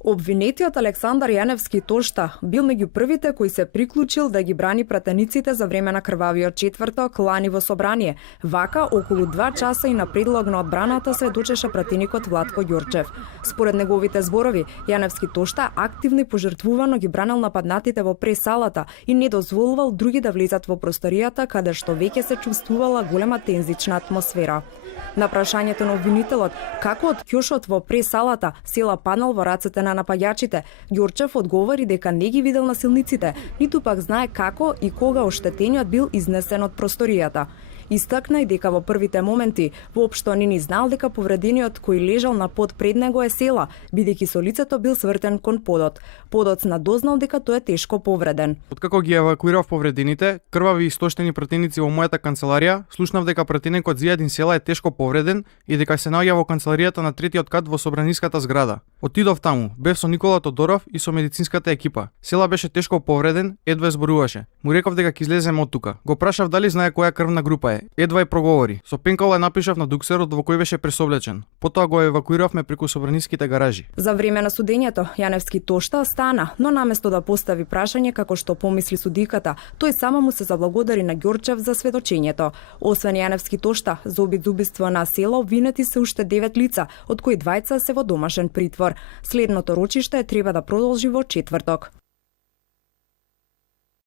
Обвинетиот Александар Јаневски Тошта бил меѓу првите кои се приклучил да ги брани пратениците за време на крвавиот четврток лани во собрание. Вака, околу 2 часа и на предлог на одбраната сведочеше пратеникот Владко Ѓорчев. Според неговите зборови, Јаневски Тошта активно и пожртвувано ги бранел нападнатите во прес-салата и не дозволувал други да влезат во просторијата каде што веќе се чувствувала голема тензична атмосфера. На прашањето на обвинителот како од ќошот во прес-салата села паднал во рацете на напаѓачите, Ѓорчев одговори дека не ги видел насилниците, ниту пак знае како и кога оштетениот бил изнесен од просторијата. Истакна и дека во првите моменти воопшто не ни знал дека повредениот кој лежал на под пред него е села, бидејќи со лицето бил свртен кон подот. Подоцна дознал дека тој е тешко повреден. Откако ги евакуирав повредените, крвави и истоштени пратеници во мојата канцеларија, слушнав дека пратеникот Зијадин Села е тешко повреден и дека се наоѓа во канцеларијата на третиот кат во собраниската зграда. Отидов таму, бев со Никола Тодоров и со медицинската екипа. Села беше тешко повреден, едва зборуваше. Му реков дека ќе излеземе од тука. Го прашав дали знае која крвна група е. Едва и проговори. Со пенкала напишав на дуксерот во кој беше пресоблечен. Потоа го евакуиравме преку собраниските гаражи. За време на судењето, Јаневски Тошта стана, но наместо да постави прашање како што помисли судиката, тој само му се заблагодари на Ѓорчев за сведочењето. Освен Јаневски Тошта, за обид за убиство на село обвинети се уште 9 лица, од кои 2 се во домашен притвор. Следното рочиште треба да продолжи во четврток.